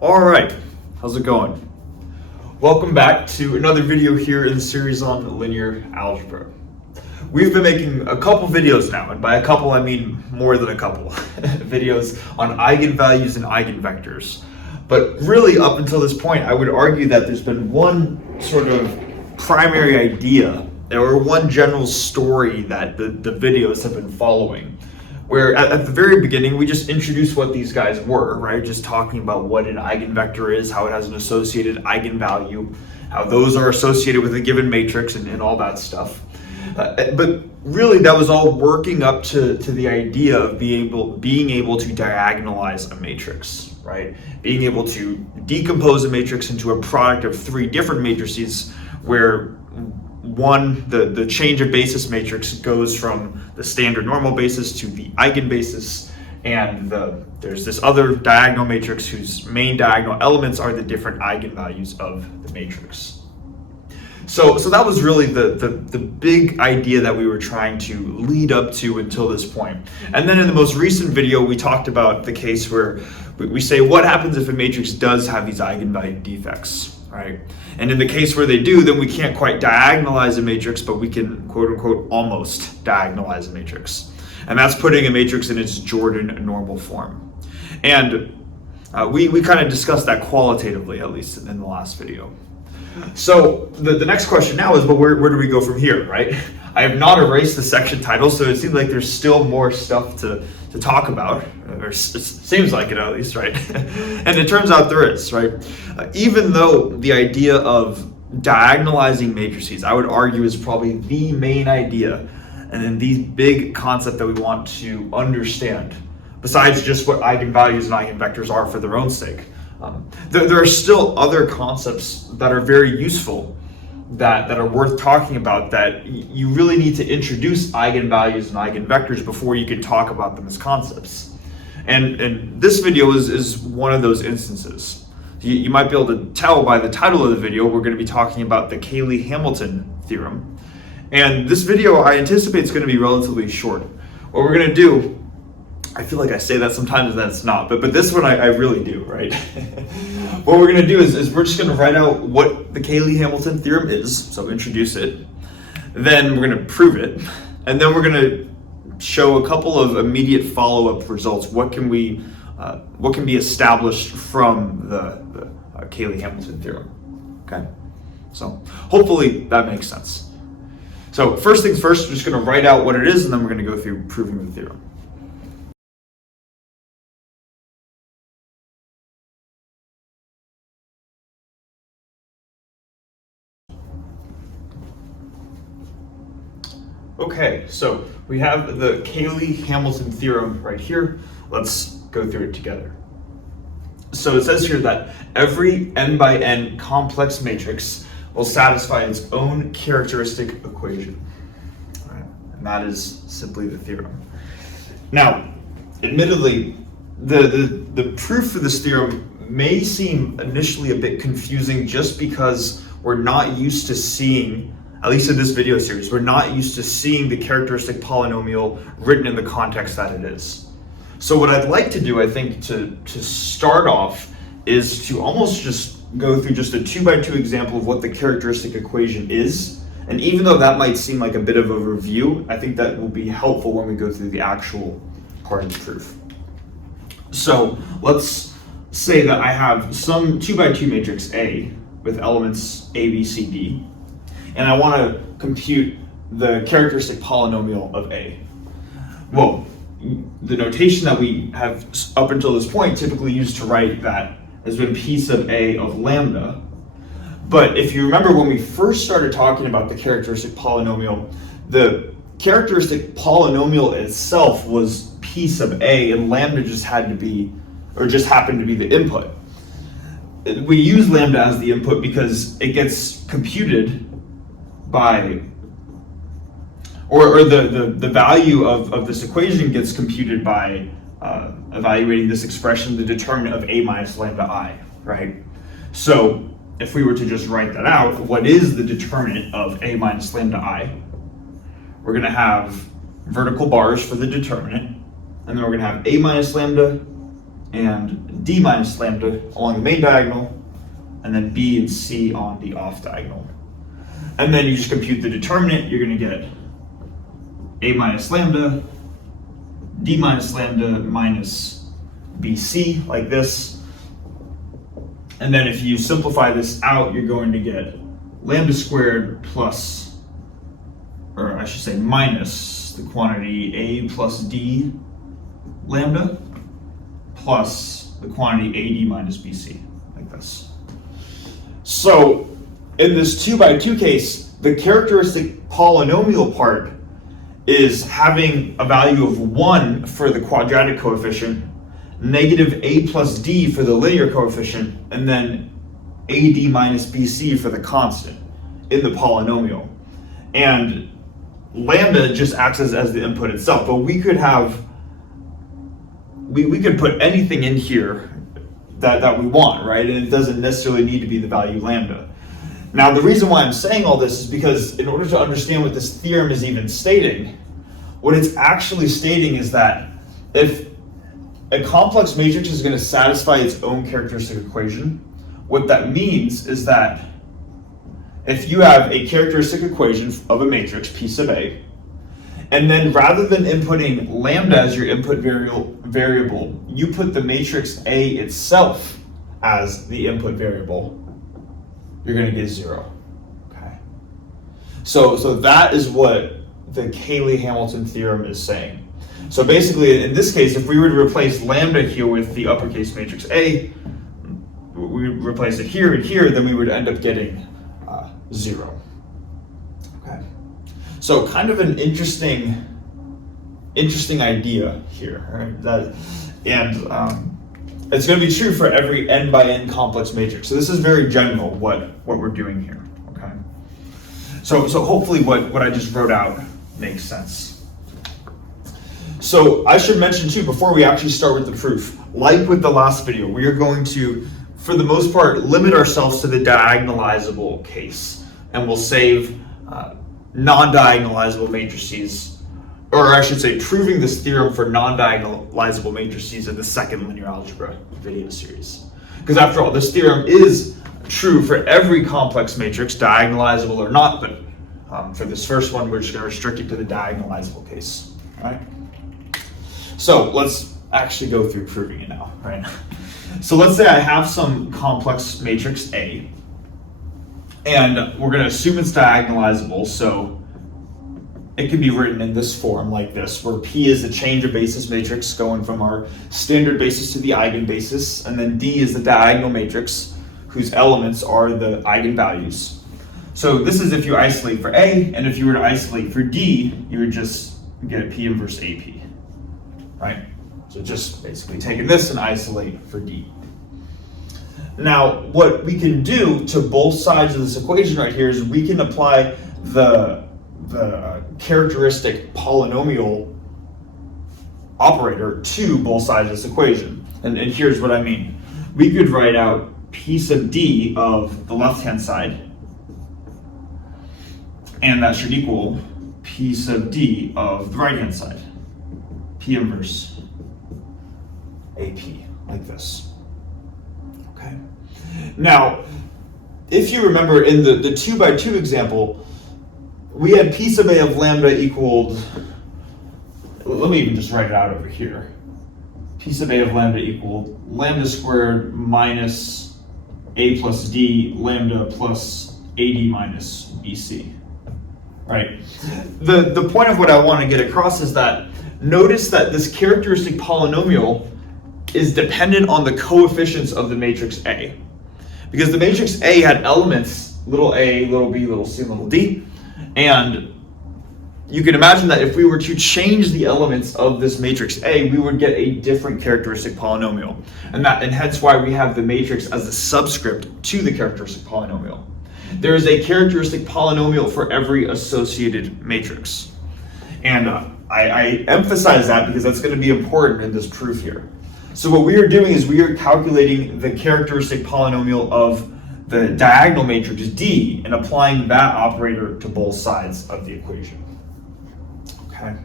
All right, how's it going? Welcome back to another video here in the series on linear algebra. We've been making a couple videos now, and by a couple I mean more than a couple, videos on eigenvalues and eigenvectors. But really up until this point, I would argue that there's been one sort of primary idea or one general story that the videos have been following. Where at the very beginning, we just introduced what these guys were, right? Just talking about what an eigenvector is, how it has an associated eigenvalue, how those are associated with a given matrix and all that stuff. But really, that was all working up to the idea of being able to diagonalize a matrix, right? Being able to decompose a matrix into a product of three different matrices where one, the change of basis matrix goes from the standard normal basis to the eigenbasis, and there's this other diagonal matrix whose main diagonal elements are the different eigenvalues of the matrix. So that was really the big idea that we were trying to lead up to until this point. And then in the most recent video, we talked about the case where we say what happens if a matrix does have these eigenvalue defects. Right? And in the case where they do, then we can't quite diagonalize a matrix, but we can quote unquote almost diagonalize a matrix. And that's putting a matrix in its Jordan normal form. And we kind of discussed that qualitatively, at least in the last video. So the next question now is, well, where do we go from here, right? I have not erased the section title, so it seems like there's still more stuff to talk about, or it seems like it at least, right? And it turns out there is, right? Even though the idea of diagonalizing matrices, I would argue, is probably the main idea, and then the big concept that we want to understand, besides just what eigenvalues and eigenvectors are for their own sake. There are still other concepts that are very useful that are worth talking about, that you really need to introduce eigenvalues and eigenvectors before you can talk about them as concepts. And this video is one of those instances. You might be able to tell by the title of the video, we're going to be talking about the Cayley-Hamilton theorem. And this video, I anticipate, is going to be relatively short. What we're going to do, I feel like I say that sometimes and that's not, but this one I really do, right? What we're going to do is we're just going to write out what the Cayley-Hamilton theorem is, so introduce it, then we're going to prove it, and then we're going to show a couple of immediate follow-up results. What can be established from the Cayley-Hamilton theorem? Okay, so hopefully that makes sense. So first things first, we're just going to write out what it is, and then we're going to go through proving the theorem. Okay, so we have the Cayley-Hamilton theorem right here. Let's go through it together. So it says here that every n by n complex matrix will satisfy its own characteristic equation. All right, and that is simply the theorem. Now, admittedly, the proof for this theorem may seem initially a bit confusing just because we're not used to seeing, at least in this video series, we're not used to seeing the characteristic polynomial written in the context that it is. So what I'd like to do, I think, to start off is to almost just go through just a 2x2 example of what the characteristic equation is. And even though that might seem like a bit of a review, I think that will be helpful when we go through the actual part of the proof. So let's say that I have some 2x2 matrix A with elements A, B, C, D. And I want to compute the characteristic polynomial of A. Well, the notation that we have up until this point typically used to write that has been p sub A of lambda. But if you remember when we first started talking about the characteristic polynomial, the characteristic polynomial itself was p sub A, and lambda just happened to be the input. We use lambda as the input because it gets computed by, or the value of this equation gets computed by evaluating this expression, the determinant of A minus lambda I, right? So if we were to just write that out, what is the determinant of A minus lambda I? We're going to have vertical bars for the determinant, and then we're going to have A minus lambda and d minus lambda along the main diagonal, and then b and c on the off diagonal. And then you just compute the determinant, you're going to get a minus lambda, d minus lambda minus bc, like this. And then if you simplify this out, you're going to get lambda squared plus, or I should say minus, the quantity a plus d lambda plus the quantity ad minus bc, like this. So in this 2 by 2 case, the characteristic polynomial part is having a value of 1 for the quadratic coefficient, negative a plus d for the linear coefficient, and then ad minus bc for the constant in the polynomial. And lambda just acts as the input itself, but we could have, we could put anything in here that we want, right? And it doesn't necessarily need to be the value lambda. Now, the reason why I'm saying all this is because in order to understand what this theorem is even stating, what it's actually stating is that if a complex matrix is going to satisfy its own characteristic equation, what that means is that if you have a characteristic equation of a matrix, P sub A, and then rather than inputting lambda as your input variable, you put the matrix A itself as the input variable, you're going to get 0. Okay. So that is what the Cayley-Hamilton theorem is saying. So basically, in this case, if we were to replace lambda here with the uppercase matrix A, we replace it here and here, then we would end up getting 0. Okay. So kind of an interesting idea here, right? It's going to be true for every n by n complex matrix. So this is very general what we're doing here. Okay. So hopefully what I just wrote out makes sense. So I should mention too, before we actually start with the proof, like with the last video, we are going to, for the most part, limit ourselves to the diagonalizable case, and we'll save non-diagonalizable matrices, or I should say proving this theorem for non-diagonalizable matrices in the second linear algebra video series. Because after all, this theorem is true for every complex matrix, diagonalizable or not, but for this first one, we're just going to restrict it to the diagonalizable case, right? So let's actually go through proving it now, right? So let's say I have some complex matrix A, and we're going to assume it's diagonalizable, so it can be written in this form like this, where P is the change of basis matrix going from our standard basis to the eigenbasis, and then D is the diagonal matrix whose elements are the eigenvalues. So this is if you isolate for A, and if you were to isolate for D, you would just get P inverse AP, right? So just basically taking this and isolate for D. Now, what we can do to both sides of this equation right here is we can apply the characteristic polynomial operator to both sides of this equation. And here's what I mean. We could write out P sub D of the left-hand side, and that should equal P sub D of the right-hand side, P inverse AP, like this. Okay. Now, if you remember in the 2 by 2 example, we had P sub A of lambda equaled, let me even just write it out over here. P sub A of lambda equaled lambda squared minus A plus D lambda plus AD minus BC, right? The point of what I want to get across is that notice that this characteristic polynomial is dependent on the coefficients of the matrix A. Because the matrix A had elements, little a, little b, little c, little d, and you can imagine that if we were to change the elements of this matrix A, we would get a different characteristic polynomial. And hence why we have the matrix as a subscript to the characteristic polynomial. There is a characteristic polynomial for every associated matrix. And I emphasize that because that's going to be important in this proof here. So what we are doing is we are calculating the characteristic polynomial of the diagonal matrix D and applying that operator to both sides of the equation. Okay.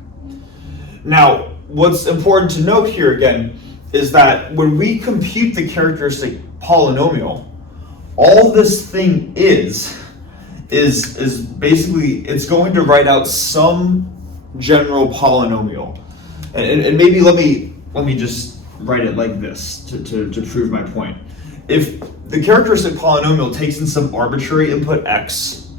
Now, what's important to note here again is that when we compute the characteristic polynomial, all this thing is basically, it's going to write out some general polynomial. And maybe let me just write it like this to prove my point. If the characteristic polynomial takes in some arbitrary input x,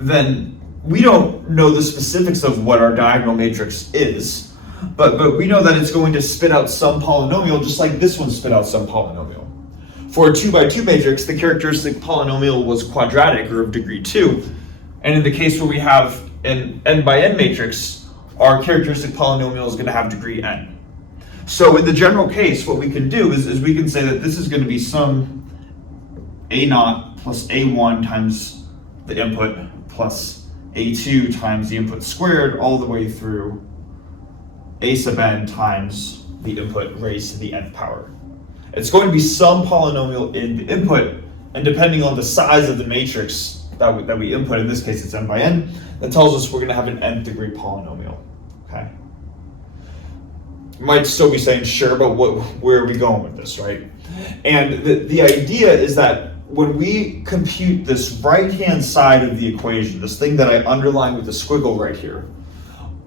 then we don't know the specifics of what our diagonal matrix is, but we know that it's going to spit out some polynomial, just like this one spit out some polynomial. For a 2 by 2 matrix, the characteristic polynomial was quadratic, or of degree 2. And in the case where we have an n by n matrix, our characteristic polynomial is going to have degree n. So in the general case, what we can do is we can say that this is going to be some a0 plus a1 times the input plus a2 times the input squared all the way through a sub n times the input raised to the nth power. It's going to be some polynomial in the input, and depending on the size of the matrix that we input, in this case it's n by n, that tells us we're going to have an nth degree polynomial. Okay. You might still be saying, sure, but where are we going with this, right? And the idea is that when we compute this right-hand side of the equation, this thing that I underlined with the squiggle right here,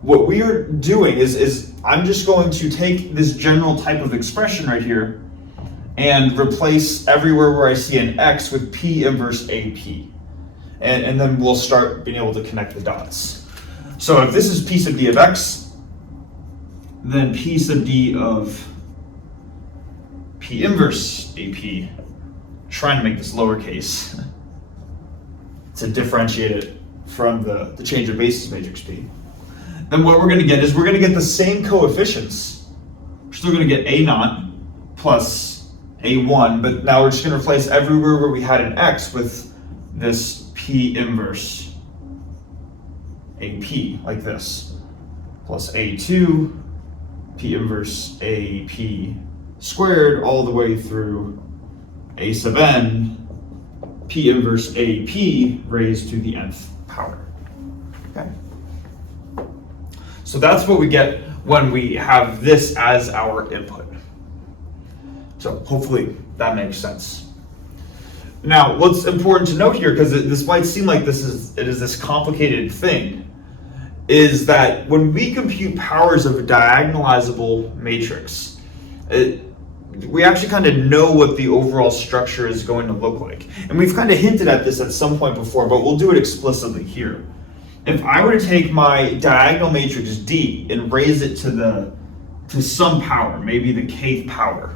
what we are doing is I'm just going to take this general type of expression right here and replace everywhere where I see an x with p inverse AP. And then we'll start being able to connect the dots. So if this is p sub d of x, then p sub d of p inverse AP, trying to make this lowercase to differentiate it from the change of basis matrix P. Then what we're going to get is we're going to get the same coefficients. We're still going to get a0 plus a1, but now we're just going to replace everywhere where we had an x with this p inverse AP, like this, plus a2 p inverse AP squared all the way through a sub n p inverse AP raised to the nth power. Okay. So that's what we get when we have this as our input. So hopefully that makes sense. Now, what's important to note here, because this might seem like it is this complicated thing, is that when we compute powers of a diagonalizable matrix, we actually kind of know what the overall structure is going to look like. And we've kind of hinted at this at some point before, but we'll do it explicitly here. If I were to take my diagonal matrix D and raise it to some power, maybe the kth power,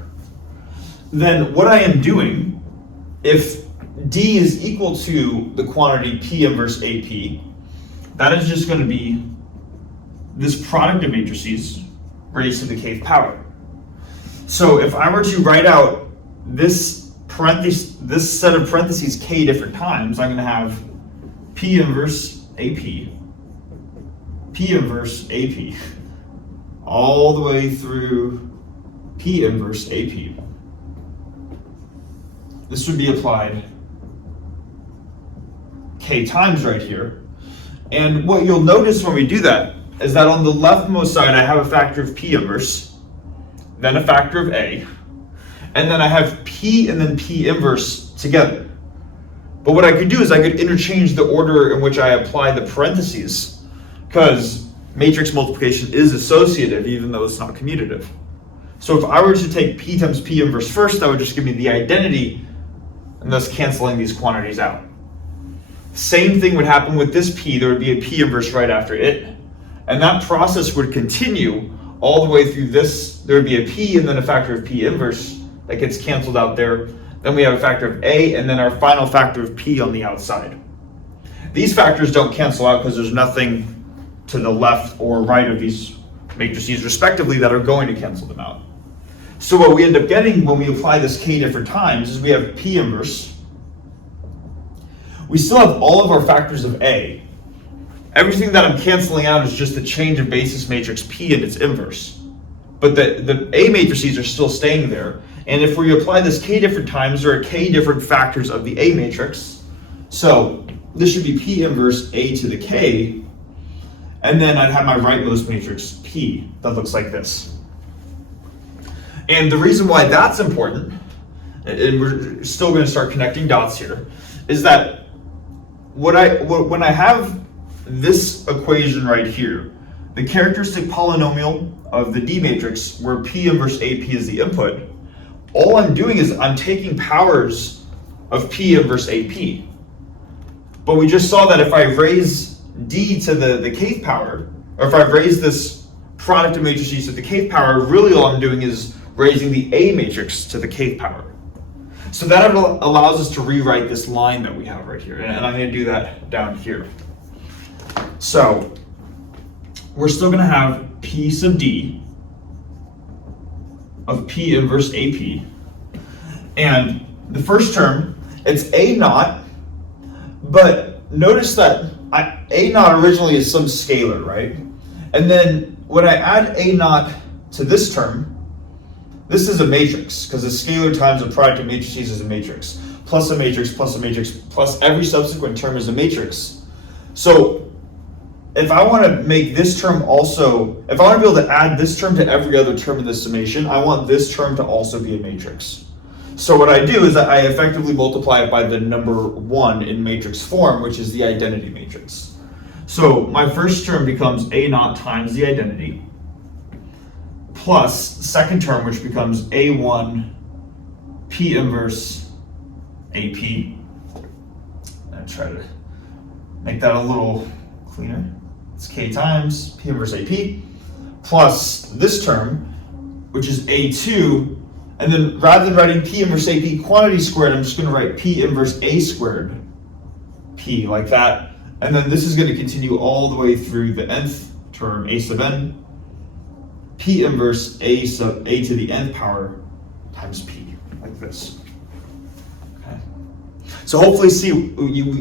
then what I am doing, if D is equal to the quantity P inverse AP, that is just going to be this product of matrices raised to the kth power. So if I were to write out this set of parentheses k different times, I'm going to have P inverse AP, P inverse AP, all the way through P inverse AP. This would be applied k times right here. And what you'll notice when we do that is that on the leftmost side I have a factor of P inverse, then a factor of A, and then I have P and then P inverse together. But what I could do is I could interchange the order in which I apply the parentheses, because matrix multiplication is associative even though it's not commutative. So if I were to take P times P inverse first, that would just give me the identity and thus canceling these quantities out. Same thing would happen with this P. There would be a P inverse right after it, and that process would continue all the way through this. There would be a P and then a factor of P inverse that gets canceled out there. Then we have a factor of A and then our final factor of P on the outside. These factors don't cancel out because there's nothing to the left or right of these matrices respectively that are going to cancel them out. So what we end up getting when we apply this k different times is we have P inverse. We still have all of our factors of A. Everything that I'm canceling out is just the change of basis matrix P and its inverse. But the A matrices are still staying there. And if we apply this k different times, there are k different factors of the A matrix. So this should be P inverse A to the k. And then I'd have my rightmost matrix P that looks like this. And the reason why that's important, and we're still going to start connecting dots here, is that when I have this equation right here, the characteristic polynomial of the D matrix, where P inverse AP is the input, all I'm doing is I'm taking powers of P inverse AP. But we just saw that if I raise D to the kth power, or if I raise this product of matrices to the kth power, really all I'm doing is raising the A matrix to the kth power. So that allows us to rewrite this line that we have right here, and I'm going to do that down here. So we're still going to have P sub D of P inverse AP, and the first term, it's A naught, but notice that A naught originally is some scalar, right? And then when I add A naught to this term, this is a matrix, because a scalar times a product of matrices is a matrix, plus a matrix, plus a matrix, plus every subsequent term is a matrix. So if I want to make this term also, if I want to be able to add this term to every other term in this summation, I want this term to also be a matrix. So what I do is that I effectively multiply it by the number 1 in matrix form, which is the identity matrix. So my first term becomes A naught times the identity, plus second term, which becomes A1 P inverse AP. I'll try to make that a little cleaner. It's K times P inverse AP, plus this term, which is A2, and then rather than writing P inverse AP quantity squared, I'm just going to write P inverse A squared P, like that. And then this is going to continue all the way through the nth term, A sub n, P inverse A sub A to the nth power times P, like this. Okay. So hopefully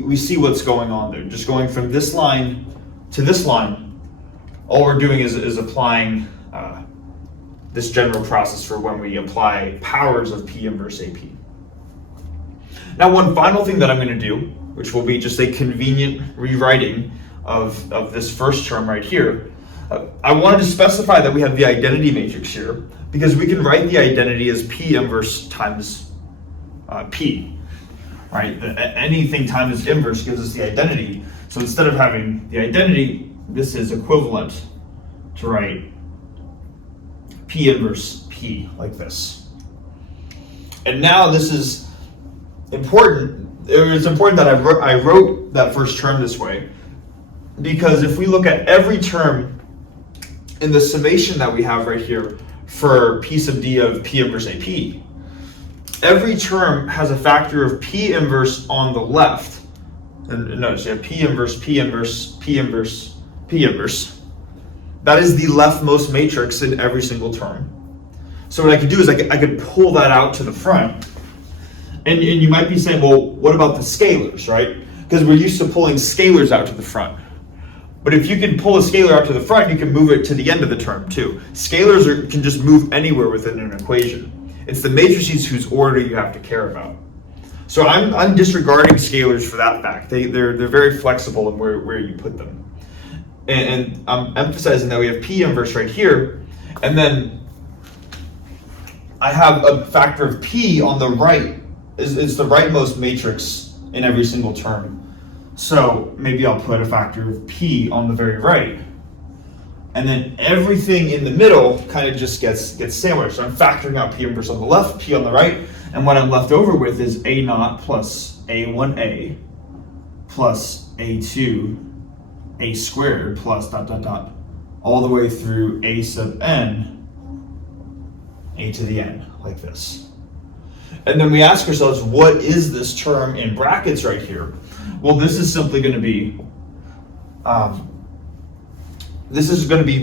we see what's going on there. Just going from this line to this line, all we're doing is applying this general process for when we apply powers of P inverse AP. Now, one final thing that I'm going to do, which will be just a convenient rewriting of this first term right here, I wanted to specify that we have the identity matrix here, because we can write the identity as P inverse times P, right? Anything times inverse gives us the identity. So instead of having the identity, this is equivalent to write P inverse P like this. And now this is important. It's important that I wrote that first term this way, because if we look at every term in the summation that we have right here for P sub D of P inverse AP, every term has a factor of P inverse on the left. And notice you have P inverse, P inverse, P inverse, P inverse. That is the leftmost matrix in every single term. So what I could do is I could pull that out to the front. And you might be saying, well, what about the scalars, right? Because we're used to pulling scalars out to the front. But if you can pull a scalar out to the front, you can move it to the end of the term too. Scalars can just move anywhere within an equation. It's the matrices whose order you have to care about. So I'm disregarding scalars for that fact. They're very flexible in where you put them. And I'm emphasizing that we have P inverse right here, and then I have a factor of P on the right. It's the rightmost matrix in every single term. So maybe I'll put a factor of P on the very right. And then everything in the middle kind of just gets sandwiched. So I'm factoring out P inverse on the left, P on the right, and what I'm left over with is A naught plus A1A plus A2 A squared plus dot dot dot all the way through A sub n A to the n, like this. And then we ask ourselves, what is this term in brackets right here? Well, this is simply going to be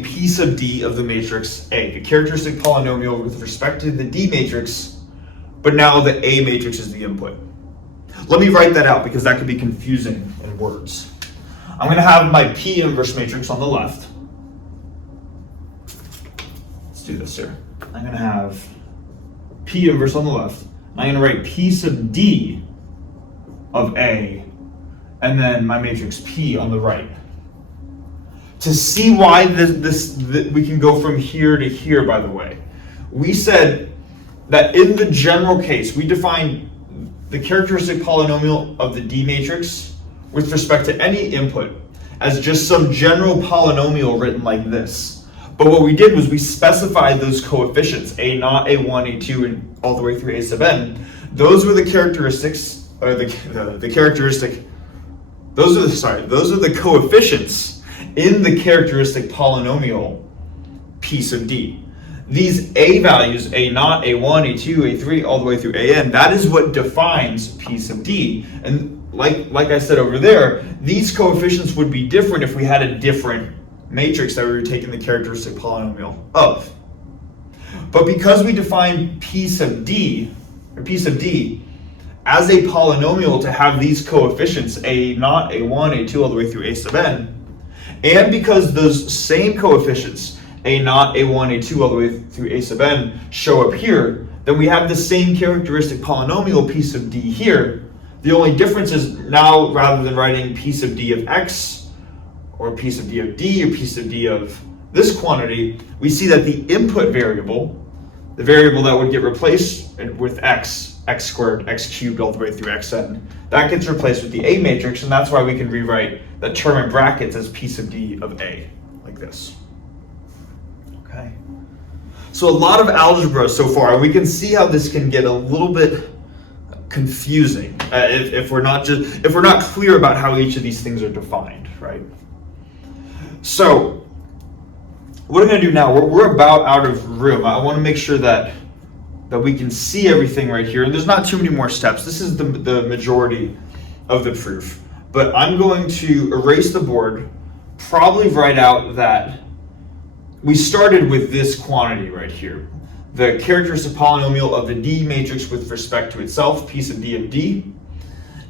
P sub D of the matrix A, the characteristic polynomial with respect to the D matrix, but now the A matrix is the input. Let me write that out because that could be confusing in words. I'm going to have my P inverse matrix on the left. Let's do this here. I'm going to have P inverse on the left. I'm going to write P sub D of A, and then my matrix P on the right. To see why we can go from here to here, by the way, we said that in the general case, we define the characteristic polynomial of the D matrix with respect to any input as just some general polynomial written like this. But what we did was we specified those coefficients, a naught, a1, a2, and all the way through a sub n. Those were the characteristics, or those are the coefficients in the characteristic polynomial P sub D. These a values, a naught, a1, a2, a3, all the way through an, that is what defines P sub D. And like I said over there, these coefficients would be different if we had a different matrix that we were taking the characteristic polynomial of. But because we define P sub D, or P sub D, as a polynomial to have these coefficients, a naught, a1, a2, all the way through a sub n, and because those same coefficients, a naught, a1, a2, all the way through a sub n, show up here, then we have the same characteristic polynomial P sub D here. The only difference is now, rather than writing P sub D of x, or P sub D of D, or P sub D of this quantity, we see that the input variable, the variable that would get replaced with x squared, x cubed, all the way through xn, that gets replaced with the A matrix, and that's why we can rewrite that term in brackets as P sub D of A, like this. Okay. So a lot of algebra so far, we can see how this can get a little bit confusing if we're not clear about how each of these things are defined, right? So what I'm going to do now, we're about out of room. I want to make sure that we can see everything right here, and there's not too many more steps. This is the majority of the proof, but I'm going to erase the board, probably write out that we started with this quantity right here, the characteristic polynomial of the D matrix with respect to itself, P sub D of D,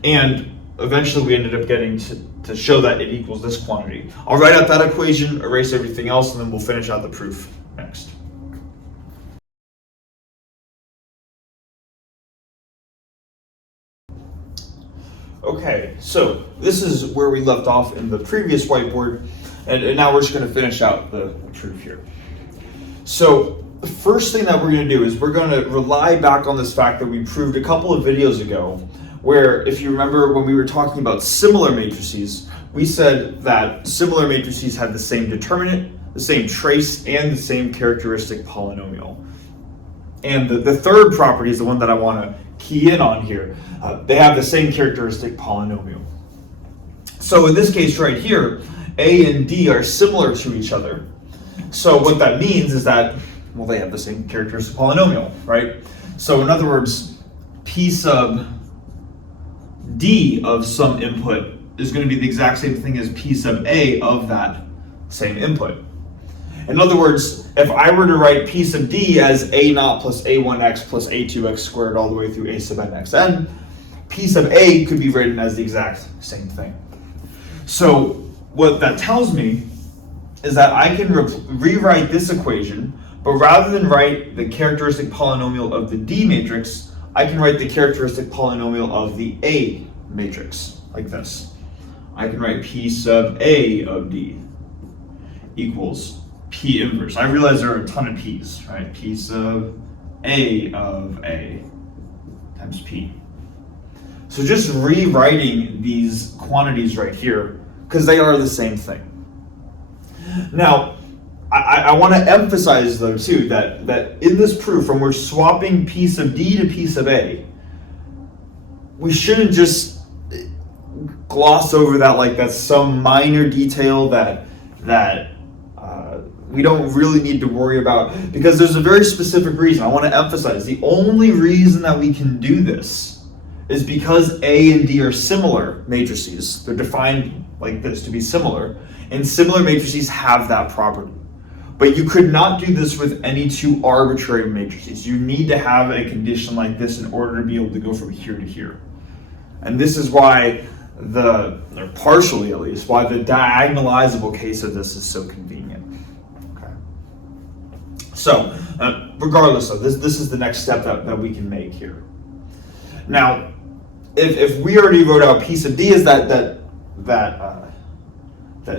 and eventually we ended up getting to show that it equals this quantity. I'll write out that equation, erase everything else, and then we'll finish out the proof next. Okay, so this is where we left off in the previous whiteboard, and now we're just going to finish out the proof here. So the first thing that we're going to do is we're going to rely back on this fact that we proved a couple of videos ago, where if you remember when we were talking about similar matrices, we said that similar matrices had the same determinant, the same trace, and the same characteristic polynomial. And the third property is the one that I want to key in on here. They have the same characteristic polynomial. So in this case right here, A and D are similar to each other. So what that means is that, well, they have the same characteristic polynomial, right? So in other words, P sub D of some input is going to be the exact same thing as P sub A of that same input. In other words, if I were to write P sub D as A naught plus A1x plus A2x squared all the way through A sub n xn, P sub A could be written as the exact same thing. So what that tells me is that I can rewrite this equation, but rather than write the characteristic polynomial of the D matrix, I can write the characteristic polynomial of the A matrix, like this. I can write P sub A of D equals P inverse. I realize there are a ton of P's, right? P sub A of A times P. So just rewriting these quantities right here, because they are the same thing. Now, I want to emphasize though too that in this proof, when we're swapping P sub D to P sub A, we shouldn't just gloss over that like that's some minor detail that we don't really need to worry about, because there's a very specific reason. I want to emphasize the only reason that we can do this is because A and D are similar matrices. They're defined like this to be similar, and similar matrices have that property. But you could not do this with any two arbitrary matrices. You need to have a condition like this in order to be able to go from here to here. And this is why or partially at least, why the diagonalizable case of this is so convenient. Okay. So, regardless of this is the next step that we can make here. Now, if we already wrote out P sub D as that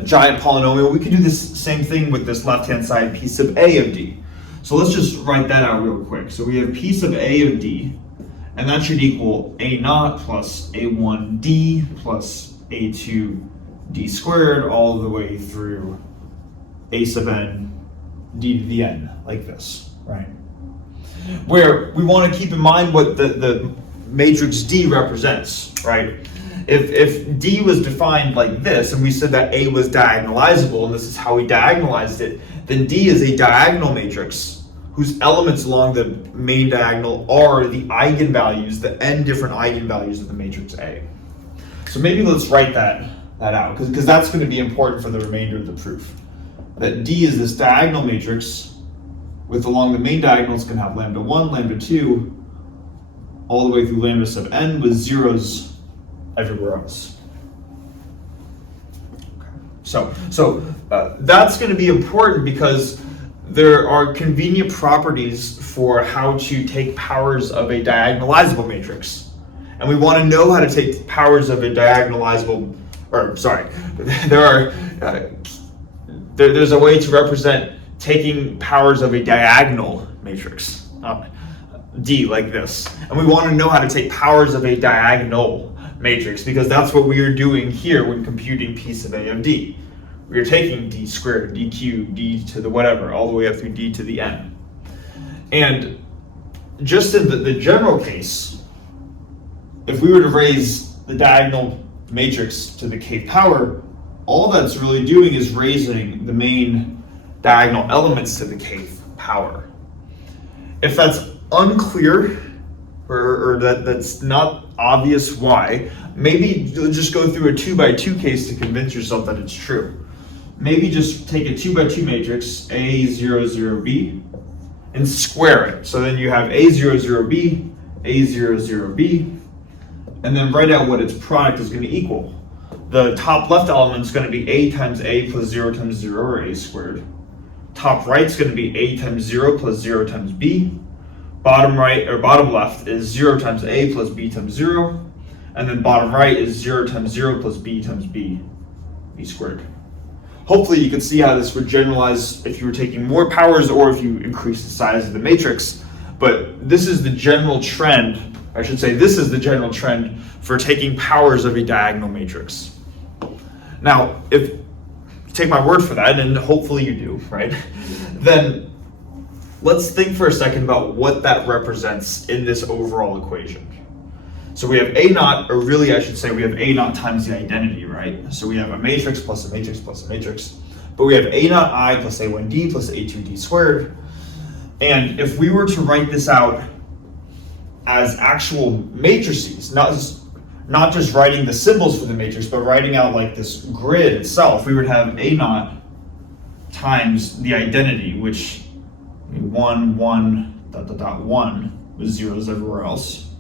giant polynomial, we could do this same thing with this left-hand side, P sub A of D. So let's just write that out real quick. So we have p sub a of d, and that should equal a naught plus a1d plus a2d squared all the way through a sub n d to the n, like this, right? Where we want to keep in mind what the matrix D represents, right? If D was defined like this, and we said that A was diagonalizable, and this is how we diagonalized it, then D is a diagonal matrix whose elements along the main diagonal are the eigenvalues, the n different eigenvalues of the matrix A. So maybe let's write that out, because that's going to be important for the remainder of the proof. That D is this diagonal matrix with along the main diagonal it's going to have lambda 1, lambda 2, all the way through lambda sub n with zeros everywhere else. Okay. So that's going to be important because there are convenient properties for how to take powers of a diagonalizable matrix. And we want to know how to take powers of a diagonalizable, or sorry, there's a way to represent taking powers of a diagonal matrix, D, like this. And we want to know how to take powers of a diagonal matrix because that's what we are doing here when computing p sub a of d. We are taking d squared, d cubed, d to the whatever, all the way up through d to the n. And just in the general case, if we were to raise the diagonal matrix to the kth power, all that's really doing is raising the main diagonal elements to the kth power. If that's unclear or that's not obvious why, maybe just go through a 2 by 2 case to convince yourself that it's true. Maybe just take a 2 by 2 matrix, A0, 0b, and square it. So then you have A0, 0b, A0, 0b, and then write out what its product is going to equal. The top left element is going to be a times a plus 0 times 0, or a squared. Top right is going to be a times 0 plus 0 times b. Bottom right or bottom left is 0 times a plus b times 0. And then bottom right is 0 times 0 plus b times b squared. Hopefully you can see how this would generalize if you were taking more powers or if you increase the size of the matrix. But this is the general trend, I should say this is the general trend for taking powers of a diagonal matrix. Now, if you take my word for that, and hopefully you do, right? Then let's think for a second about what that represents in this overall equation. So we have A naught, or really I should say we have A naught times the identity, right? So we have a matrix plus a matrix plus a matrix. But we have A naught I plus A1D plus A2D squared. And if we were to write this out as actual matrices, not just writing the symbols for the matrix, but writing out like this grid itself, we would have A naught times the identity, which 1, 1, dot, dot, dot, 1 with zeros everywhere else,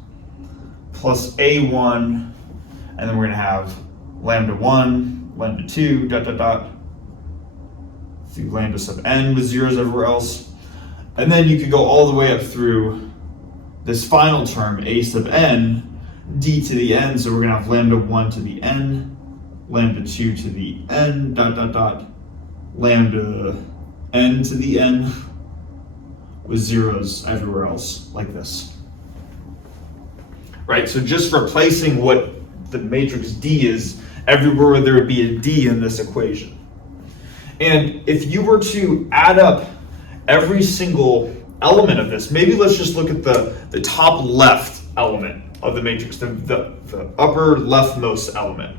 plus A1, and then we're going to have lambda 1, lambda 2, dot, dot, dot, through lambda sub n with zeros everywhere else. And then you could go all the way up through this final term, a sub n, d to the n, so we're going to have lambda 1 to the n, lambda 2 to the n, dot, dot, dot, lambda n to the n, with zeros everywhere else, like this. Right, so just replacing what the matrix D is everywhere there would be a D in this equation. And if you were to add up every single element of this, maybe let's just look at the top left element of the matrix, the upper leftmost element.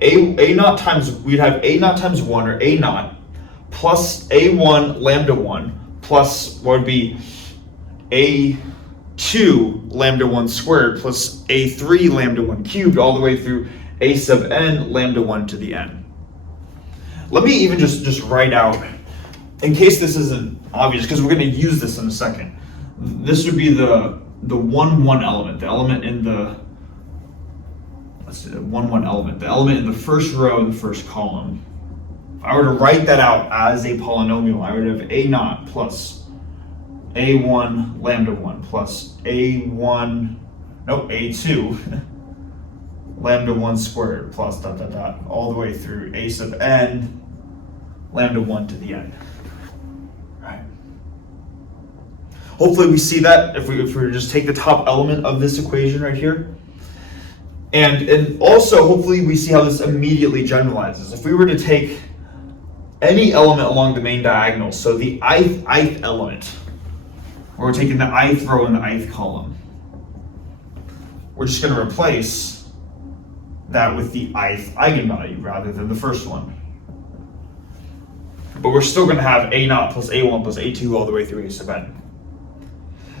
A naught times, we'd have A naught times 1, or A naught, plus A1 lambda 1, plus what would be A2 lambda 1 squared, plus A3 lambda 1 cubed, all the way through A sub n lambda 1 to the n. Let me even just write out, in case this isn't obvious, because we're going to use this in a second. This would be the 1, 1 element, the element in the, let's see, the 1, 1 element, the element in the first row in the first column. If I were to write that out as a polynomial, I would have A naught plus A1 lambda 1 plus A2 lambda 1 squared plus dot, dot, dot, all the way through A sub n lambda 1 to the n. Right. Hopefully we see that if we were to just take the top element of this equation right here. And also, hopefully we see how this immediately generalizes. If we were to take any element along the main diagonal, so the ith element, or we're taking the ith row and the ith column, we're just going to replace that with the ith eigenvalue rather than the first one. But we're still going to have a0 plus a1 plus a2 all the way through a sub n.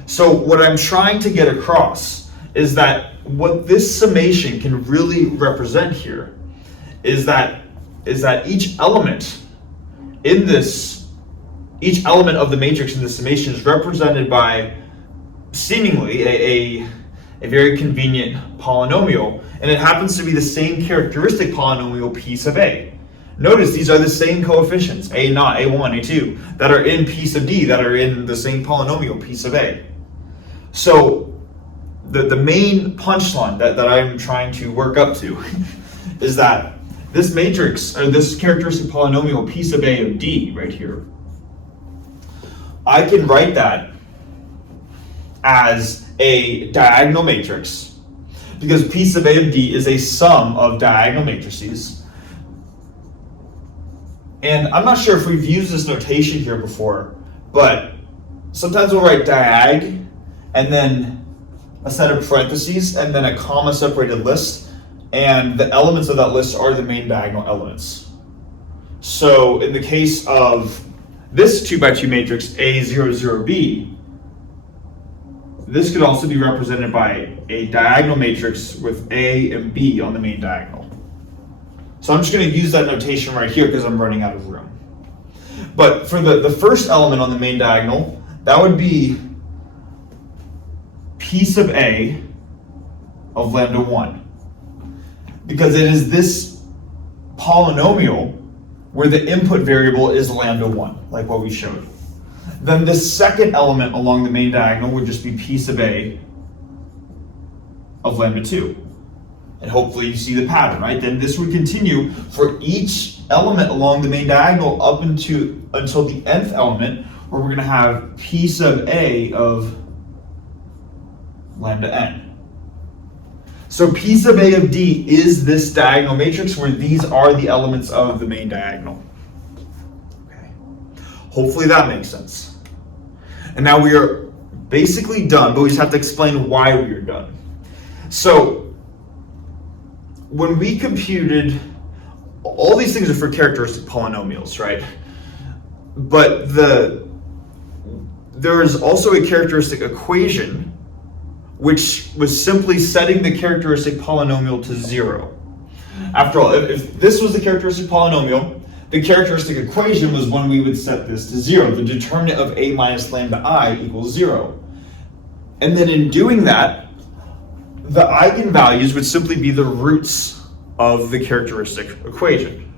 So what I'm trying to get across is that what this summation can really represent here is that each element of the matrix in the summation is represented by seemingly a very convenient polynomial, and it happens to be the same characteristic polynomial p sub a. Notice these are the same coefficients, a0, a1, a2, that are in p sub d, that are in the same polynomial p sub a. So the main punchline that I'm trying to work up to is that this matrix, or this characteristic polynomial p sub a of d right here, I can write that as a diagonal matrix, because p sub a of d is a sum of diagonal matrices. And I'm not sure if we've used this notation here before, but sometimes we'll write diag and then a set of parentheses and then a comma separated list, and the elements of that list are the main diagonal elements. So in the case of this 2x2 matrix A0, 0b, this could also be represented by a diagonal matrix with A and B on the main diagonal. So I'm just going to use that notation right here because I'm running out of room. But for the first element on the main diagonal, that would be P sub A of lambda 1. Because it is this polynomial where the input variable is lambda 1, like what we showed. Then the second element along the main diagonal would just be P sub A of lambda 2. And hopefully you see the pattern, right? Then this would continue for each element along the main diagonal up until the nth element, where we're going to have P sub A of lambda n. So P sub A of d is this diagonal matrix where these are the elements of the main diagonal. Okay. Hopefully that makes sense. And now we are basically done, but we just have to explain why we are done. So when we computed, all these things are for characteristic polynomials, right? But there is also a characteristic equation which was simply setting the characteristic polynomial to 0. After all, if this was the characteristic polynomial, the characteristic equation was when we would set this to 0. The determinant of a minus lambda I equals 0. And then in doing that, the eigenvalues would simply be the roots of the characteristic equation.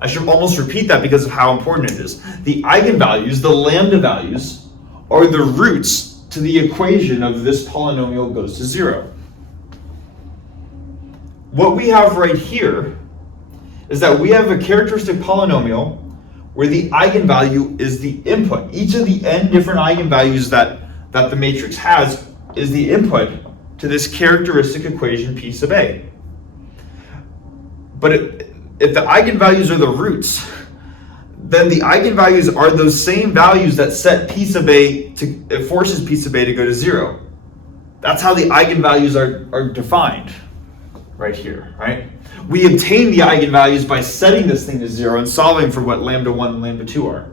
I should almost repeat that because of how important it is. The eigenvalues, the lambda values, are the roots to the equation of this polynomial goes to 0. What we have right here is that we have a characteristic polynomial where the eigenvalue is the input. Each of the n different eigenvalues that the matrix has is the input to this characteristic equation P sub A. But if the eigenvalues are the roots, then the eigenvalues are those same values that set P sub A it forces P sub A to go to 0. That's how the eigenvalues are defined right here, right? We obtain the eigenvalues by setting this thing to 0 and solving for what lambda 1 and lambda 2 are.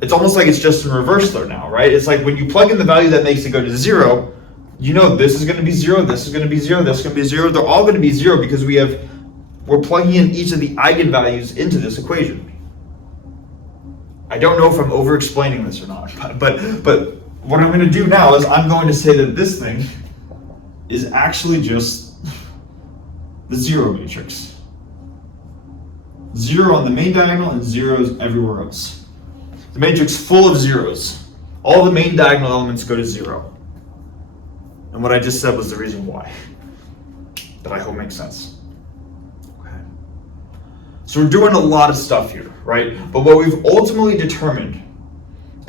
It's almost like it's just in reverse though now, right? It's like when you plug in the value that makes it go to 0, you know this is going to be 0, this is going to be 0, this is going to be 0. They're all going to be 0 because we're plugging in each of the eigenvalues into this equation. I don't know if I'm over-explaining this or not, but what I'm going to do now is I'm going to say that this thing is actually just the 0 matrix. 0 on the main diagonal and 0s everywhere else. The matrix full of zeros. All the main diagonal elements go to 0. And what I just said was the reason why. That I hope makes sense. Okay. So we're doing a lot of stuff here, right? But what we've ultimately determined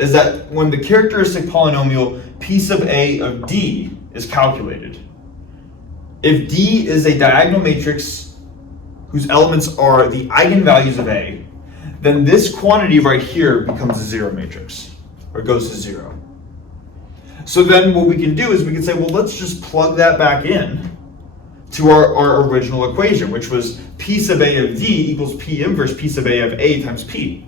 is that when the characteristic polynomial p sub a of d is calculated, if D is a diagonal matrix whose elements are the eigenvalues of A, then this quantity right here becomes a zero matrix, or goes to zero. So then what we can do is we can say, well, let's just plug that back in to our original equation, which was P sub A of D equals P inverse P sub A of A times P.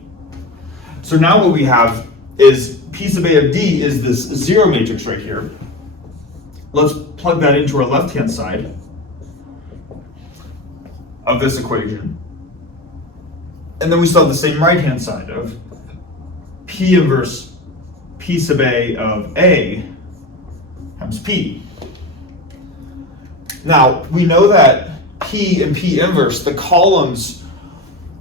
So now what we have is P sub A of D is this zero matrix right here. Let's plug that into our left-hand side of this equation. And then we still have the same right-hand side of P inverse P sub A of A times P. Now, we know that P and P inverse, the columns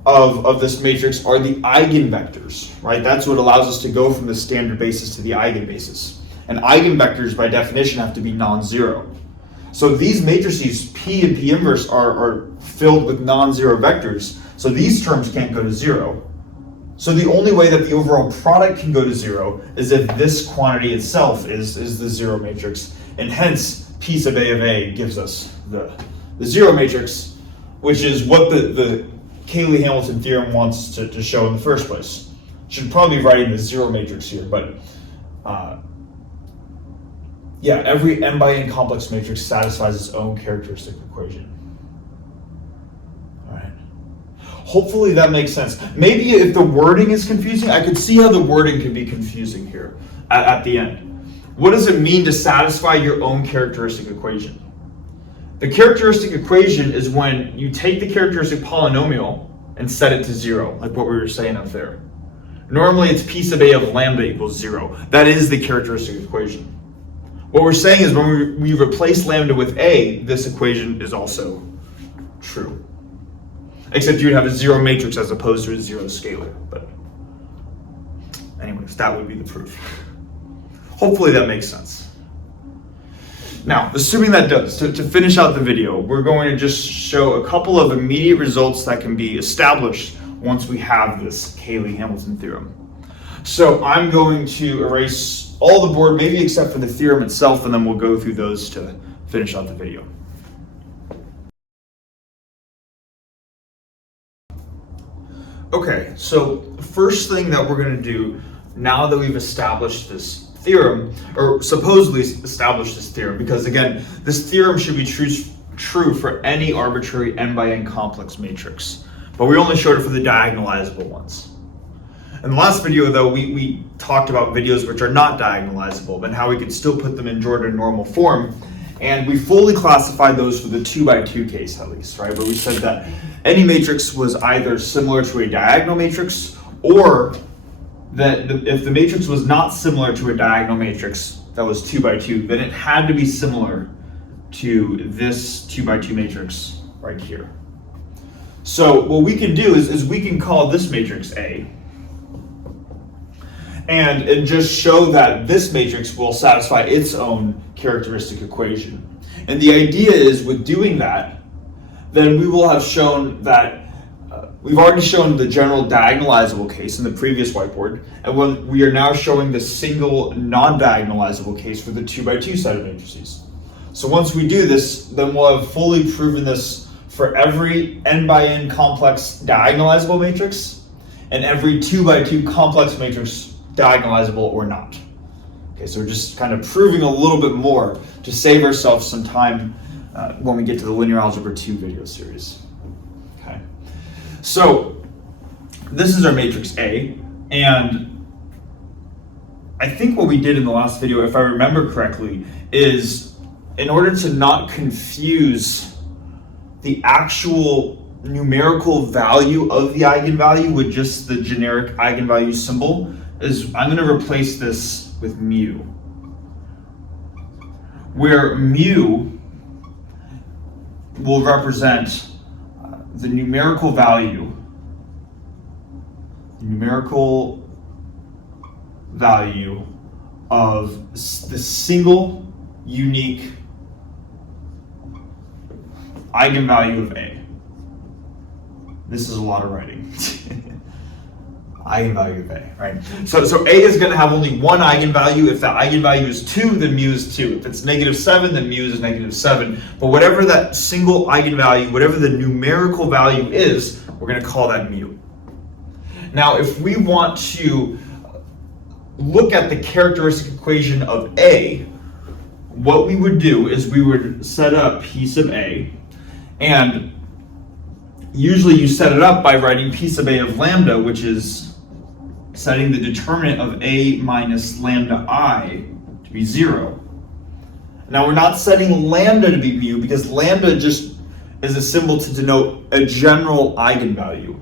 of this matrix are the eigenvectors, right? That's what allows us to go from the standard basis to the eigenbasis. And eigenvectors, by definition, have to be non-zero. So these matrices, P and P inverse, are filled with non-zero vectors. So these terms can't go to zero. So the only way that the overall product can go to zero is if this quantity itself is the zero matrix. And hence, P sub A of A gives us the zero matrix, which is what the Cayley-Hamilton theorem wants to show in the first place. Should probably be writing the zero matrix here, but yeah, every n by n complex matrix satisfies its own characteristic equation. All right. Hopefully that makes sense. Maybe if the wording is confusing, I could see how the wording could be confusing here at the end. What does it mean to satisfy your own characteristic equation? The characteristic equation is when you take the characteristic polynomial and set it to zero, like what we were saying up there. Normally it's P sub A of lambda equals zero. That is the characteristic equation. What we're saying is when we replace lambda with A, this equation is also true. Except you'd have a zero matrix as opposed to a zero scalar. But anyways, that would be the proof. Hopefully that makes sense. Now, assuming that does, to finish out the video, we're going to just show a couple of immediate results that can be established once we have this Cayley-Hamilton theorem. So I'm going to erase all the board, maybe except for the theorem itself, and then we'll go through those to finish out the video. Okay, so first thing that we're going to do now that we've established this theorem, or supposedly established this theorem, because again, this theorem should be true for any arbitrary n by n complex matrix, but we only showed it for the diagonalizable ones. In the last video, though, we talked about videos which are not diagonalizable and how we could still put them in Jordan normal form, and we fully classified those for the 2x2 case at least, right? Where we said that any matrix was either similar to a diagonal matrix, or that if the matrix was not similar to a diagonal matrix that was 2x2, then it had to be similar to this 2x2 matrix right here. So what we can do is we can call this matrix A, and just show that this matrix will satisfy its own characteristic equation. And the idea is, with doing that, then we will have shown that we've already shown the general diagonalizable case in the previous whiteboard, and when we are now showing the single non-diagonalizable case for the 2x2 set of matrices. So once we do this, then we'll have fully proven this for every n by n complex diagonalizable matrix and every 2x2 complex matrix, diagonalizable or not. Okay, so we're just kind of proving a little bit more to save ourselves some time when we get to the Linear Algebra 2 video series. Okay, so this is our matrix A, and I think what we did in the last video, if I remember correctly, is in order to not confuse the actual numerical value of the eigenvalue with just the generic eigenvalue symbol, is I'm going to replace this with mu, where mu will represent the numerical value of the single unique eigenvalue of A. This is a lot of writing. eigenvalue of A, right? So A is going to have only one eigenvalue. If that eigenvalue is 2, then mu is 2. If it's -7, then mu is -7. But whatever that single eigenvalue, whatever the numerical value is, we're going to call that mu. Now, if we want to look at the characteristic equation of A, what we would do is we would set up p sub A, and usually you set it up by writing p sub A of lambda, which is setting the determinant of A minus lambda I to be 0. Now we're not setting lambda to be mu because lambda just is a symbol to denote a general eigenvalue.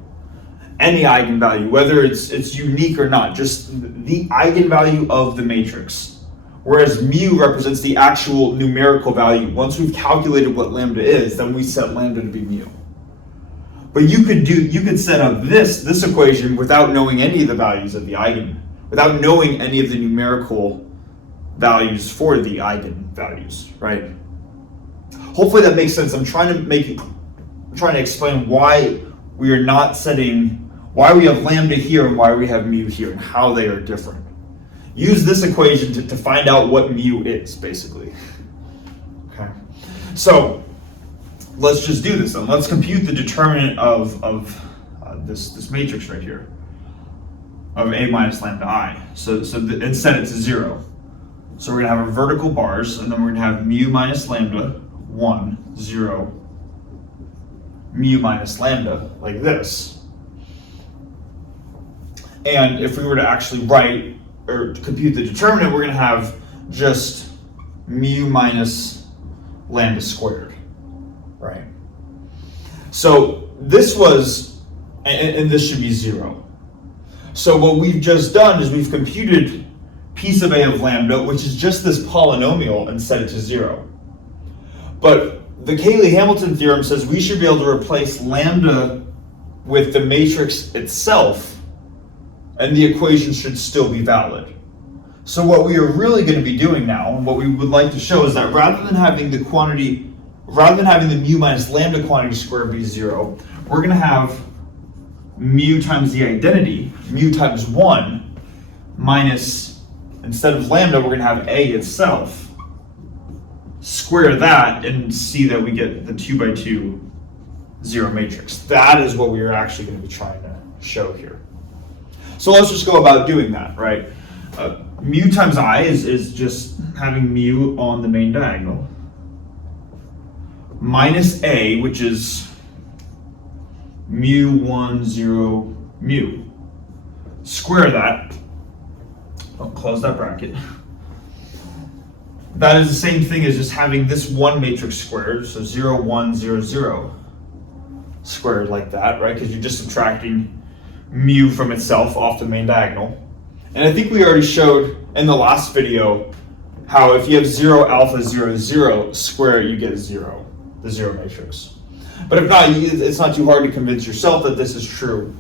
Any eigenvalue, whether it's unique or not, just the eigenvalue of the matrix. Whereas mu represents the actual numerical value. Once we've calculated what lambda is, then we set lambda to be mu. But you could set up this equation without knowing any of the values of the without knowing any of the numerical values for the eigenvalues, right? Hopefully that makes sense. I'm trying to explain why we are not setting, why we have lambda here and why we have mu here and how they are different. Use this equation to find out what mu is, basically. Okay, so let's just do this then. Let's compute the determinant of this matrix right here, of A minus lambda I. And set it to 0. So we're going to have our vertical bars, and then we're going to have mu minus lambda, 1, 0, mu minus lambda, like this. And if we were to actually write or compute the determinant, we're going to have just mu minus lambda squared, right? So this was, and this should be 0. So what we've just done is we've computed p sub A of lambda, which is just this polynomial, and set it to 0. But the Cayley-Hamilton theorem says we should be able to replace lambda with the matrix itself, and the equation should still be valid. So what we are really going to be doing now, and what we would like to show, is that rather than having the mu minus lambda quantity squared be 0, we're going to have mu times the identity, mu times 1, minus, instead of lambda, we're going to have A itself. Square that and see that we get the 2 by 2 0 matrix. That is what we are actually going to be trying to show here. So let's just go about doing that, right? Mu times I is just having mu on the main diagonal, minus A, which is mu 1, 0, mu. Square that. I'll close that bracket. That is the same thing as just having this one matrix squared, so 0, 1, 0, 0 squared like that, right? Because you're just subtracting mu from itself off the main diagonal. And I think we already showed in the last video how if you have 0, alpha, 0, 0 square, you get 0, the 0 matrix. But if not, it's not too hard to convince yourself that this is true.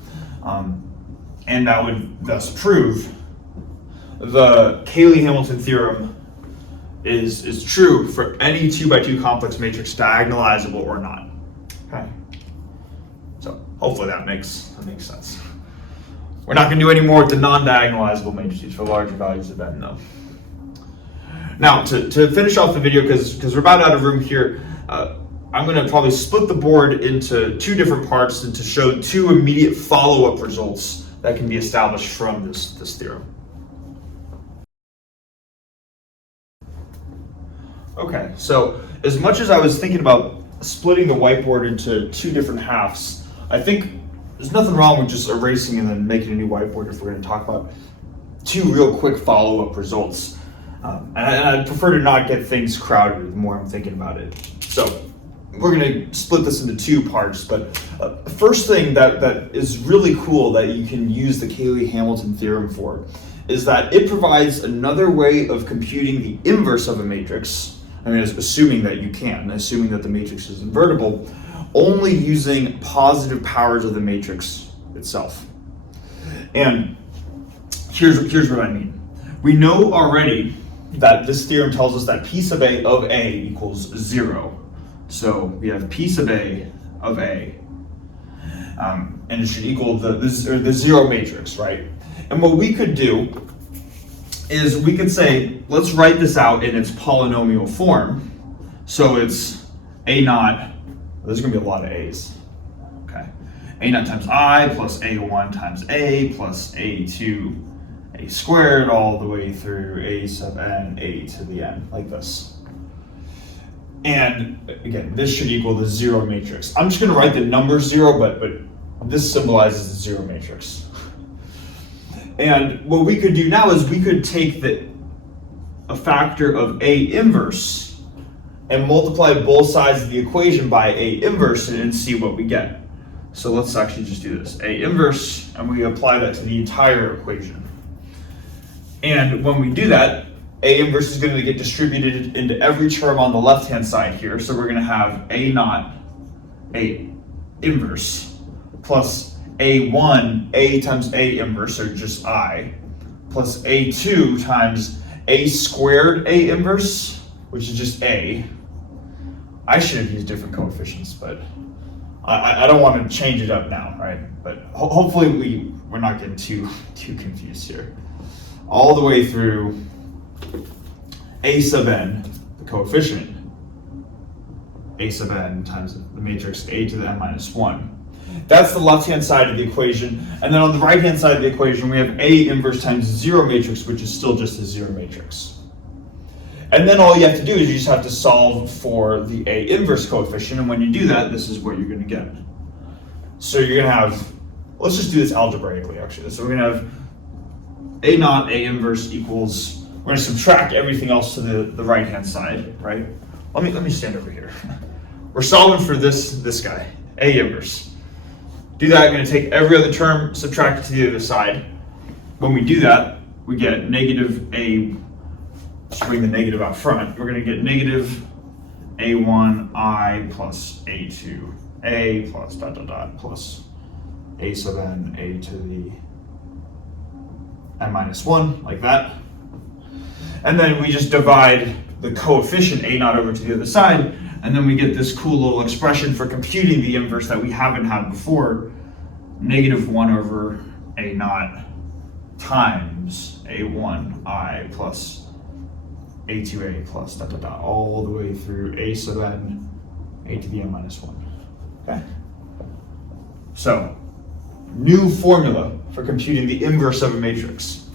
And that would thus prove the Cayley-Hamilton theorem is true for any 2 by 2 complex matrix, diagonalizable or not. Okay. So hopefully that makes sense. We're not going to do any more with the non-diagonalizable matrices for larger values of n, though. Now, to finish off the video, because we're about out of room here, I'm going to probably split the board into 2 different parts and to show 2 immediate follow-up results that can be established from this theorem. Okay, so as much as I was thinking about splitting the whiteboard into 2 different halves, I think there's nothing wrong with just erasing and then making a new whiteboard if we're going to talk about 2 real quick follow-up results. And I'd prefer to not get things crowded the more I'm thinking about it. So we're going to split this into 2 parts, but the first thing that is really cool that you can use the Cayley-Hamilton theorem for is that it provides another way of computing the inverse of a matrix. I mean, assuming that you can, assuming that the matrix is invertible, only using positive powers of the matrix itself. And here's what I mean. We know already that this theorem tells us that p sub A of A equals 0. So we have p sub A of A. and it should equal the zero matrix, right? And what we could do is we could say, let's write this out in its polynomial form. So it's a naught, there's gonna be a lot of a's, okay? A naught times I plus a1 times a plus a2 a squared all the way through a sub n a to the n, like this. And again, this should equal the zero matrix. I'm just gonna write the number zero, but this symbolizes the zero matrix. And what we could do now is we could take a factor of A inverse and multiply both sides of the equation by A inverse and see what we get. So let's actually just do this. A inverse, and we apply that to the entire equation. And when we do that, A inverse is going to get distributed into every term on the left-hand side here. So we're going to have A naught, A inverse, plus A1, A times A inverse, or just I, plus A2 times A squared A inverse, which is just A. I should have used different coefficients, but I don't want to change it up now, right? But hopefully we're not getting too confused here. All the way through A sub n, the coefficient, A sub n times the matrix A to the n minus 1. That's the left-hand side of the equation. And then on the right-hand side of the equation, we have A inverse times zero matrix, which is still just a zero matrix. And then all you have to do is you just have to solve for the A inverse coefficient. And when you do that, this is what you're going to get. So you're going to have, let's just do this algebraically, actually. So we're going to have A naught, A inverse equals, we're going to subtract everything else to the right-hand side, right? Let me stand over here. We're solving for this guy, A inverse. Do that, I'm going to take every other term, subtract it to the other side. When we do that, we get negative A, let's bring the negative out front. We're going to get negative A1I plus A2A plus dot dot dot plus A sub n A to the n minus 1, like that. And then we just divide the coefficient A naught over to the other side, and then we get this cool little expression for computing the inverse that we haven't had before, negative 1 over A naught times A1I plus A2A plus dot dot dot, all the way through A sub n A to the n minus 1. Okay? So, new formula for computing the inverse of a matrix.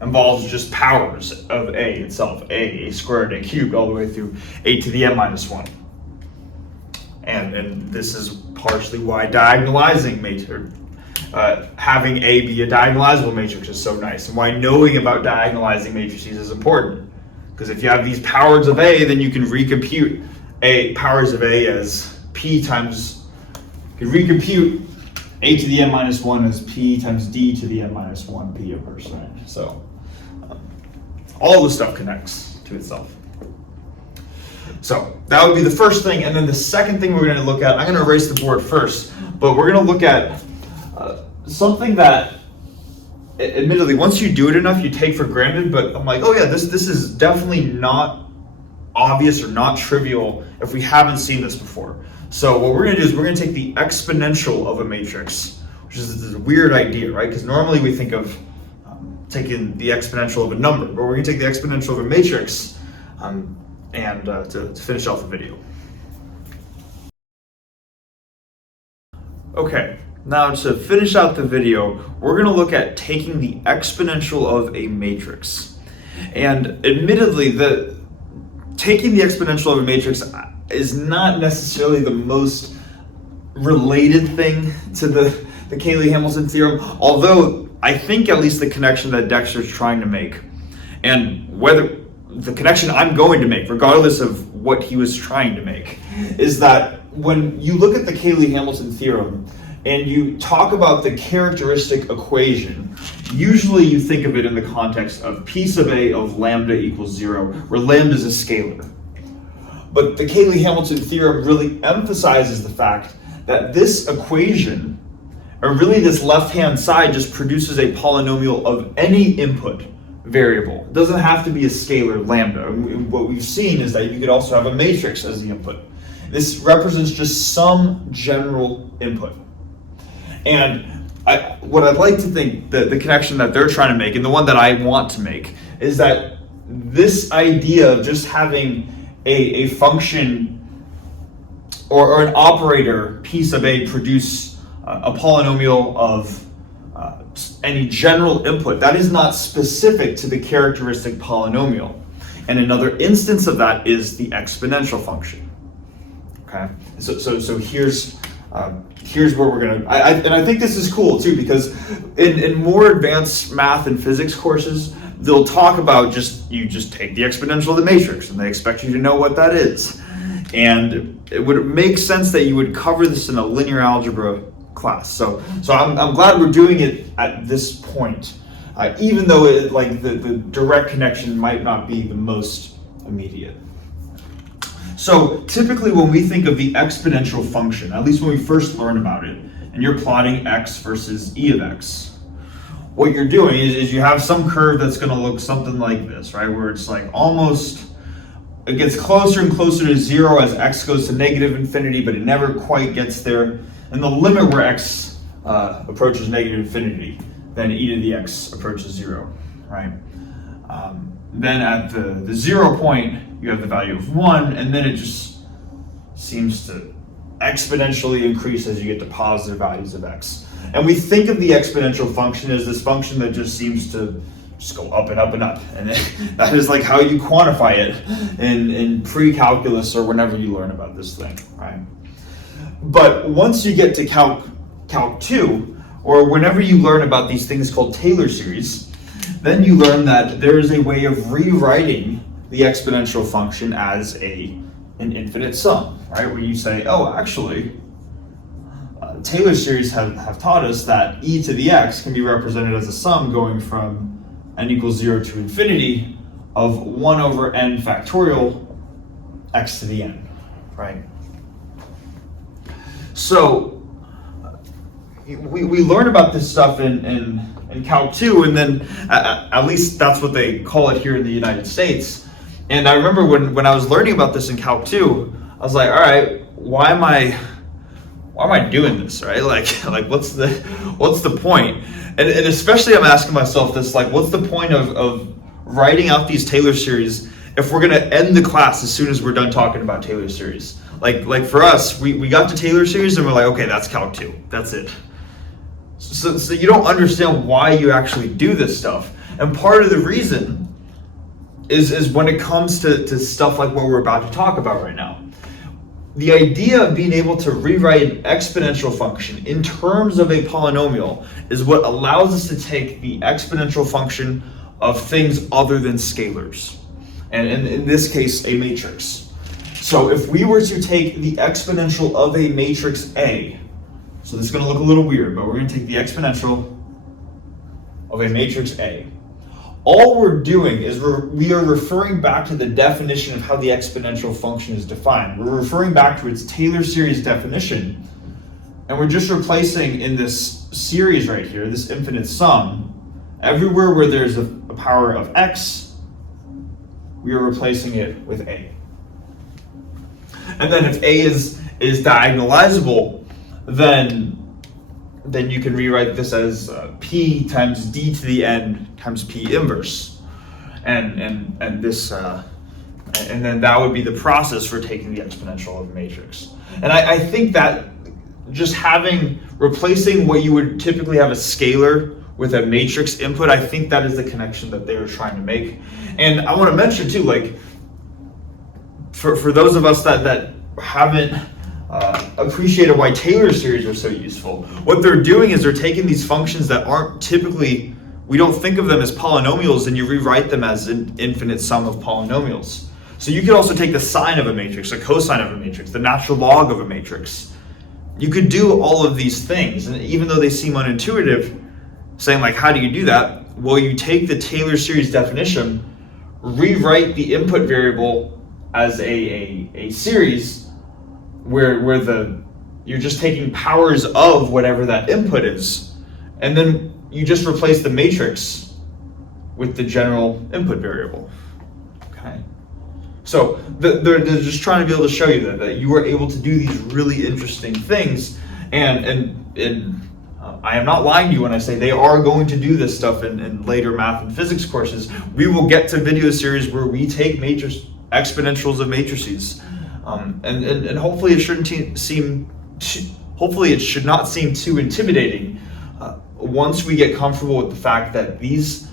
Involves just powers of A itself, A squared, A cubed, all the way through A to the n minus 1. And this is partially why diagonalizing matrix, having A be a diagonalizable matrix is so nice, and why knowing about diagonalizing matrices is important. Because if you have these powers of A, then you can recompute A powers of A as P times, you can recompute A to the n minus 1 as P times D to the n minus 1 P inverse, right? So all this stuff connects to itself. So that would be the first thing, and then the second thing we're going to look at, I'm going to erase the board first, but we're going to look at something that, admittedly, once you do it enough, you take for granted, but I'm like, oh yeah, this is definitely not obvious or not trivial if we haven't seen this before. So what we're going to do is we're going to take the exponential of a matrix, which is this weird idea, right? Because normally we think of taking the exponential of a number, but we're going to take the exponential of a matrix and to finish off the video. Okay, now to finish out the video, we're going to look at taking the exponential of a matrix. And admittedly, taking the exponential of a matrix is not necessarily the most related thing to the Cayley-Hamilton theorem, although I think at least the connection that Dexter's trying to make, and whether the connection I'm going to make, regardless of what he was trying to make, is that when you look at the Cayley-Hamilton theorem and you talk about the characteristic equation, usually you think of it in the context of P sub A of lambda equals 0, where lambda is a scalar. But the Cayley-Hamilton theorem really emphasizes the fact that this equation, or really this left-hand side, just produces a polynomial of any input variable. It doesn't have to be a scalar lambda. What we've seen is that you could also have a matrix as the input. This represents just some general input. And what I'd like to think that the connection that they're trying to make, and the one that I want to make, is that this idea of just having a function or an operator P sub A produce a polynomial of any general input, that is not specific to the characteristic polynomial. And another instance of that is the exponential function. Okay, so here's where we're gonna. I think this is cool too, because in more advanced math and physics courses, they'll talk about you just take the exponential of the matrix, and they expect you to know what that is. And it would make sense that you would cover this in a linear algebra class. So I'm glad we're doing it at this point, even though the direct connection might not be the most immediate. So typically when we think of the exponential function, at least when we first learn about it, and you're plotting x versus e of x, what you're doing is you have some curve that's going to look something like this, right? Where it's like it gets closer and closer to 0 as x goes to negative infinity, but it never quite gets there. And the limit where x approaches negative infinity, then e to the x approaches 0, right? Then at the 0 point, you have the value of 1, and then it just seems to exponentially increase as you get to positive values of x. And we think of the exponential function as this function that just seems to just go up and up and up. And that is like how you quantify it in pre-calculus or whenever you learn about this thing, right? But once you get to Calc 2, or whenever you learn about these things called Taylor series, then you learn that there is a way of rewriting the exponential function as an infinite sum, right? Where you say, oh, actually, Taylor series have taught us that e to the x can be represented as a sum going from n equals 0 to infinity of 1 over n factorial x to the n, right? So we learn about this stuff in Calc 2, and then at least that's what they call it here in the United States. And I remember when I was learning about this in Calc 2, I was like, all right, why am I doing this, right? Like what's the point? And especially I'm asking myself this, like, what's the point of writing out these Taylor series if we're gonna end the class as soon as we're done talking about Taylor series? Like for us, we got to Taylor series and we're like, okay, that's Calc 2, that's it. So you don't understand why you actually do this stuff. And part of the reason is when it comes to stuff like what we're about to talk about right now. The idea of being able to rewrite an exponential function in terms of a polynomial is what allows us to take the exponential function of things other than scalars. And in this case, a matrix. So if we were to take the exponential of a matrix A, so this is going to look a little weird, but we're going to take the exponential of a matrix A. All we're doing is we are referring back to the definition of how the exponential function is defined. We're referring back to its Taylor series definition, and we're just replacing in this series right here, this infinite sum, everywhere where there's a power of x, we are replacing it with A. And then if A is diagonalizable, then you can rewrite this as p times d to the n times p inverse, and then that would be the process for taking the exponential of a matrix. And I think that just replacing what you would typically have a scalar with a matrix input, I think that is the connection that they were trying to make. And I want to mention too, like for those of us that haven't appreciated why Taylor series are so useful. What they're doing is they're taking these functions that aren't typically, we don't think of them as polynomials, and you rewrite them as an infinite sum of polynomials. So you could also take the sine of a matrix, the cosine of a matrix, the natural log of a matrix. You could do all of these things, and even though they seem unintuitive, saying like, how do you do that? Well, you take the Taylor series definition, rewrite the input variable as a series where you're just taking powers of whatever that input is, and then you just replace the matrix with the general input variable. Okay. So they're just trying to be able to show you that you are able to do these really interesting things, and I am not lying to you when I say they are going to do this stuff in later math and physics courses. We will get to video series where we take exponentials of matrices, and hopefully it shouldn't seem. Hopefully it should not seem too intimidating once we get comfortable with the fact that these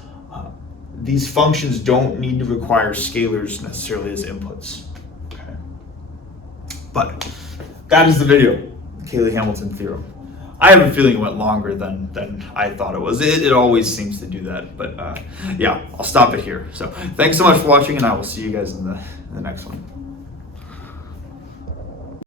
functions don't need to require scalars necessarily as inputs. Okay. But that is the video, Cayley-Hamilton theorem. I have a feeling it went longer than I thought it was. It always seems to do that, but yeah, I'll stop it here. So thanks so much for watching, and I will see you guys in the next one.